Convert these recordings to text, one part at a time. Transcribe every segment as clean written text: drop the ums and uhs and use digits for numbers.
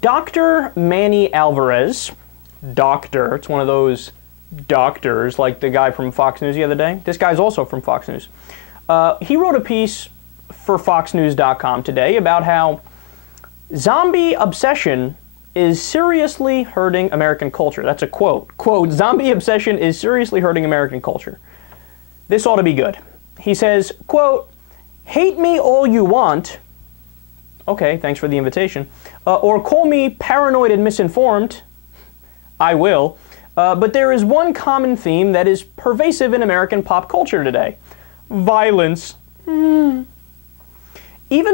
Dr. Manny Alvarez, doctor, it's one of those doctors like the guy from Fox News the other day. This guy's also from Fox News. He wrote a piece for foxnews.com today about how zombie obsession is seriously hurting American culture. That's a quote. Quote, zombie obsession is seriously hurting American culture. This ought to be good. He says, quote, hate me all you want. Okay, thanks for the invitation. Or call me paranoid and misinformed. I will. But there is one common theme that is pervasive in American pop culture today. Violence. Even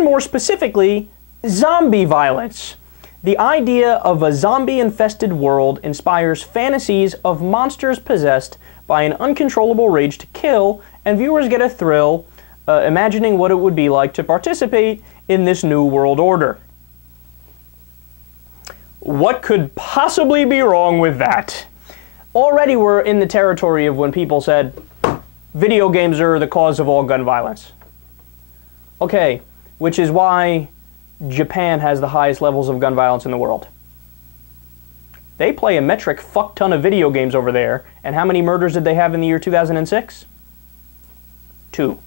more specifically, zombie violence. The idea of a zombie-infested world inspires fantasies of monsters possessed by an uncontrollable rage to kill, and viewers get a thrill imagining what it would be like to participate in this new world order. What could possibly be wrong with that? Already we're in the territory of when people said, video games are the cause of all gun violence. Okay, which is why Japan has the highest levels of gun violence in the world. They play a metric fuck ton of video games over there, and how many murders did they have in the year 2006? 2.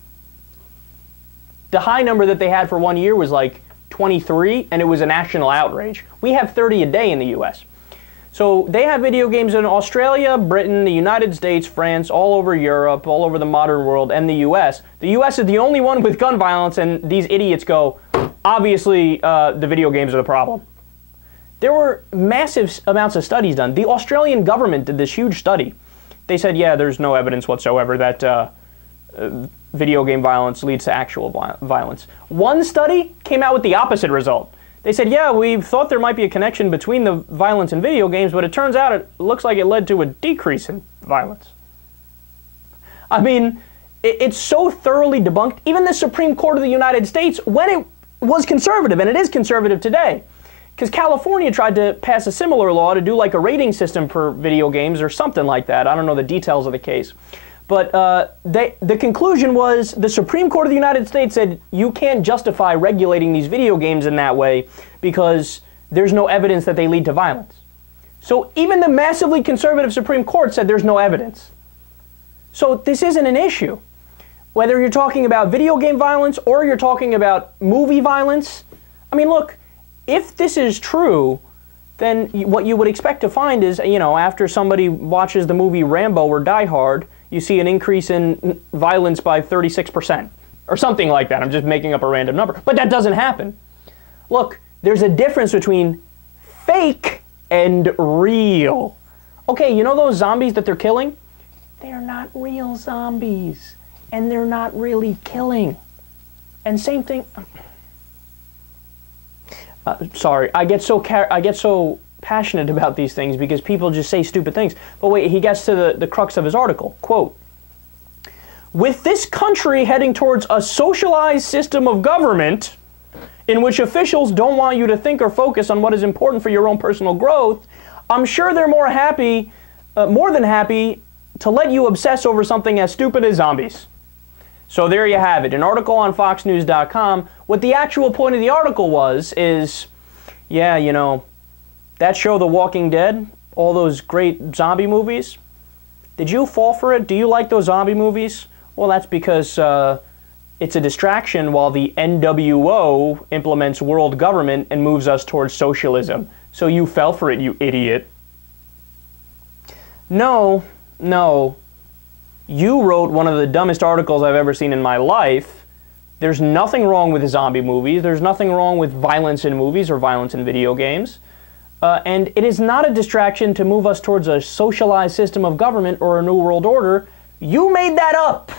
The high number that they had for 1 year was like 23, and it was a national outrage. We have 30 a day in the US. So they have video games in Australia, Britain, the United States, France, all over Europe, all over the modern world, and the US. The US is the only one with gun violence, and these idiots go, obviously the video games are the problem. There were massive amounts of studies done. The Australian government did this huge study. They said, yeah, there's no evidence whatsoever that video game violence leads to actual violence. One study came out with the opposite result. They said, yeah, we thought there might be a connection between the violence in video games, but it turns out it looks like it led to a decrease in violence. I mean, it's so thoroughly debunked. Even the Supreme Court of the United States, when it was conservative, and it is conservative today, because California tried to pass a similar law to do like a rating system for video games or something like that. I don't know the details of the case. But the conclusion was the Supreme Court of the United States said you can't justify regulating these video games in that way because there's no evidence that they lead to violence. So even the massively conservative Supreme Court said there's no evidence. So this isn't an issue. Whether you're talking about video game violence or you're talking about movie violence, I mean, look, if this is true, then what you would expect to find is, you know, after somebody watches the movie Rambo or Die Hard, you see an increase in violence by 36%, or something like that. I'm just making up a random number. But that doesn't happen. Look, there's a difference between fake and real. Okay, you know those zombies that they're killing? They're not real zombies. And they're not really killing. And same thing... sorry, I get so passionate about these things because people just say stupid things. But wait, he gets to the crux of his article. Quote, with this country heading towards a socialized system of government in which officials don't want you to think or focus on what is important for your own personal growth, I'm sure they're more than happy to let you obsess over something as stupid as zombies. So there you have it, an article on foxnews.com. What the actual point of the article is, yeah, you know, that show The Walking Dead, all those great zombie movies, did you fall for it? Do you like those zombie movies? Well, that's because it's a distraction while the NWO implements world government and moves us towards socialism. So you fell for it, you idiot. No. You wrote one of the dumbest articles I've ever seen in my life. There's nothing wrong with zombie movies. There's nothing wrong with violence in movies or violence in video games. And it is not a distraction to move us towards a socialized system of government or a new world order. You made that up.